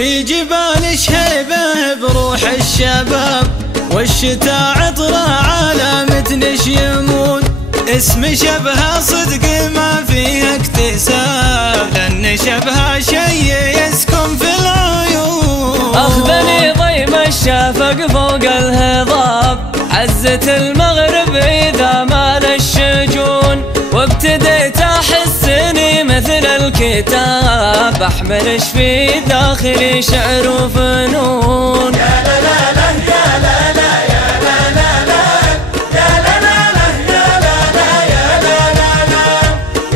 في جبال شهيبة بروح الشباب، والشتاء عطره علامة نشيمون. اسم شبهها صدق ما فيه اكتساب، لأن شبهها شي يسكن في العيون. أخذني ضيم الشفق فوق الهضاب، عزة المغرب إذا مال الشجون. وابتديت أحسني مثل الكتاب، أحملش في داخلي شعر وفنون. يا لا لا لا يا لا لا يا لا لا لا يا لا لا لا يا لا لا يا لا لا لا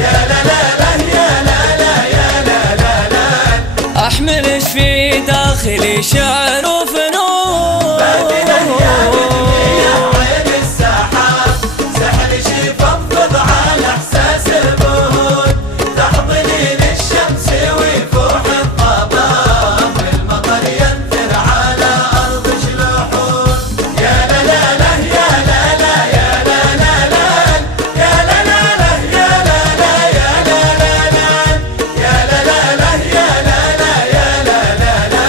يا لا لا لا يا لا لا يا لا لا لا أحملش في داخلي شعر وفنون. بعدنا يا عين السحاب، سحر يفضفض على احساس البهون. تحضنين الشمس ويفوح الضباب، والمطر ينثر على ارض جلوحون. يا لا لا لا يا لا لا يا لا لا لا يا لا لا لا يا لا لا يا لا لا لا يا لا لا لا يا لا لا يا لا لا لا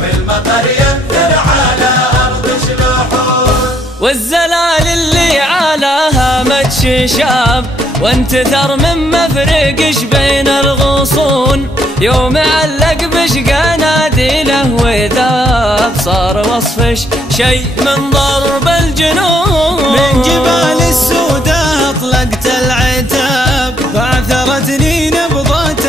والمطر ينثر على ارض جلوحون. والزلال اللي على هامة شاب، وانتثر من مفرقش بين الغصون. يوم علق بشقى ناديله وذاب، صار وصفش شي من ضرب الجنون. من جبال السوداء اطلقت العتاب، بعثرتني نبضة